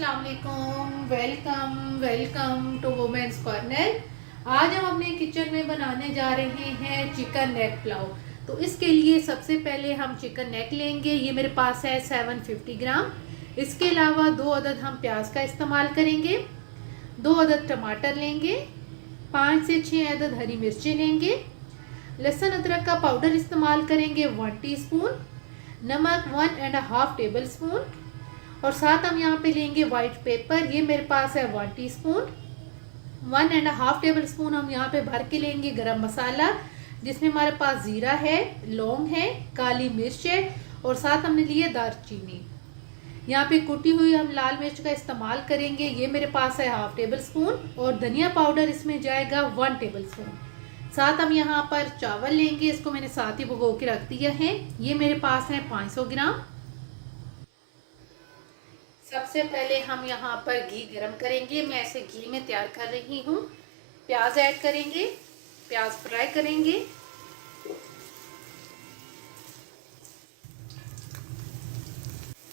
अस्सलाम वालेकुम, welcome welcome to women's corner. आज हम अपने किचन में बनाने जा रहे हैं चिकन नेक पुलाव। तो इसके लिए सबसे पहले हम चिकन नेक लेंगे। ये मेरे पास है 750 ग्राम। इसके अलावा 2 अदद हम प्याज का इस्तेमाल करेंगे, 2 अदद टमाटर लेंगे, 5 से 6 अदद हरी मिर्चें लेंगे, लहसुन अदरक का पाउडर इस्तेमाल करेंगे 1 टीस्पून, नमक 1.5 टेबल स्पून, और साथ हम यहाँ पे लेंगे वाइट पेपर। ये मेरे पास है 1 टीस्पून। 1.5 टेबल स्पून हम यहाँ पे भर के लेंगे गरम मसाला, जिसमें हमारे पास जीरा है, लौंग है, काली मिर्च है, और साथ हमने लिए दालचीनी। यहाँ पे कुटी हुई हम लाल मिर्च का इस्तेमाल करेंगे। ये मेरे पास है 1/2 टेबल स्पून, और धनिया पाउडर इसमें जाएगा 1 टेबल स्पून। साथ हम यहाँ पर चावल लेंगे, इसको मैंने साथ ही भिगो के रख दिया है। ये मेरे पास है 500 ग्राम। सबसे पहले हम यहाँ पर घी गरम करेंगे। मैं ऐसे घी में तैयार कर रही हूँ। प्याज ऐड करेंगे, प्याज फ्राई करेंगे।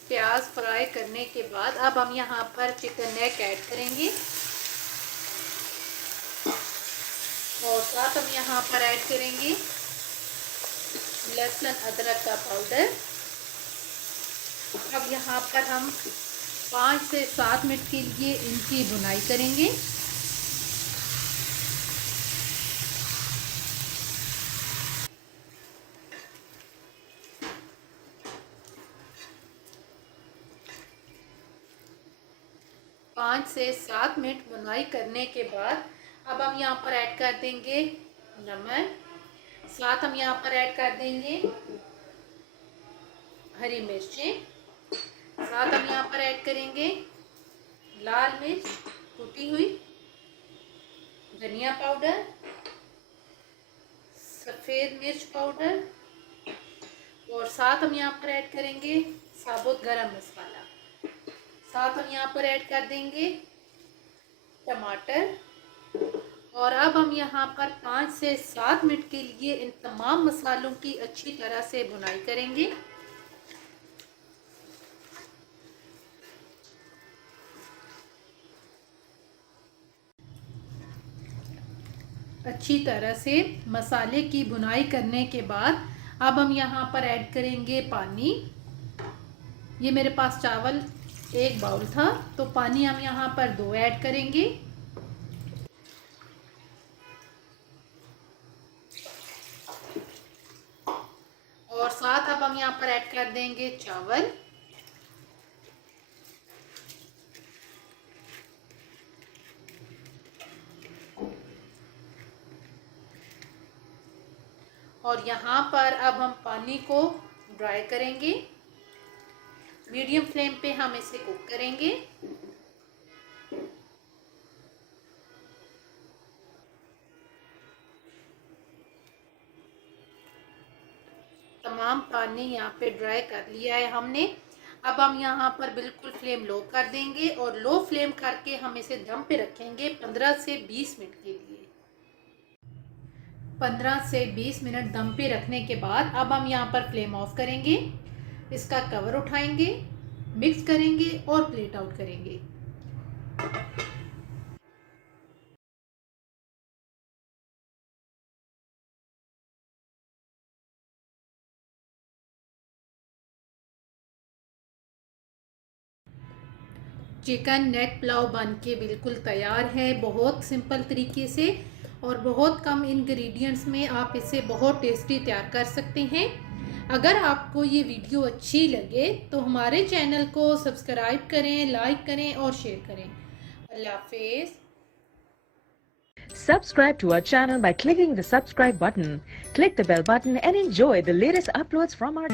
प्याज फ्राई करने के बाद अब हम यहाँ पर चिकन नेक ऐड करेंगे, और साथ हम यहाँ पर ऐड करेंगे लहसुन अदरक का पाउडर। अब यहाँ पर हम 5 से 7 मिनट के लिए इनकी भुनाई करेंगे। पाँच से 7 मिनट भुनाई करने के बाद अब हम यहाँ पर ऐड कर देंगे नमक। साथ हम यहाँ पर ऐड कर देंगे हरी मिर्चें। साथ हम यहाँ पर ऐड करेंगे लाल मिर्च कुटी हुई, धनिया पाउडर, सफ़ेद मिर्च पाउडर, और साथ हम यहाँ पर ऐड करेंगे साबुत गरम मसाला। साथ हम यहाँ पर ऐड कर देंगे टमाटर, और अब हम यहाँ पर 5 से 7 मिनट के लिए इन तमाम मसालों की अच्छी तरह से भुनाई करेंगे। अच्छी तरह से मसाले की भुनाई करने के बाद अब हम यहाँ पर ऐड करेंगे पानी। ये मेरे पास चावल 1 बाउल था, तो पानी हम यहाँ पर 2 ऐड करेंगे। और साथ अब हम यहाँ पर ऐड कर देंगे चावल। और यहाँ पर अब हम पानी को ड्राई करेंगे। मीडियम फ्लेम पे हम इसे कुक करेंगे। तमाम पानी यहाँ पे ड्राई कर लिया है हमने। अब हम यहाँ पर बिल्कुल फ्लेम लो कर देंगे, और लो फ्लेम करके हम इसे दम पे रखेंगे 15 से 20 मिनट के लिए। 15 से 20 मिनट दम पे रखने के बाद अब हम यहाँ पर फ्लेम ऑफ करेंगे, इसका कवर उठाएंगे, मिक्स करेंगे और प्लेट आउट करेंगे। चिकन नेक पुलाव बन के बिल्कुल तैयार है, बहुत सिंपल तरीके से और बहुत कम इंग्रेडिएंट्स में आप इसे बहुत टेस्टी तैयार कर सकते हैं। अगर आपको ये वीडियो अच्छी लगे तो हमारे चैनल को सब्सक्राइब करें, लाइक करें और शेयर करें। अल्लाह हाफिज़। Subscribe to our channel by clicking the subscribe button. Click the bell button and enjoy the latest uploads from our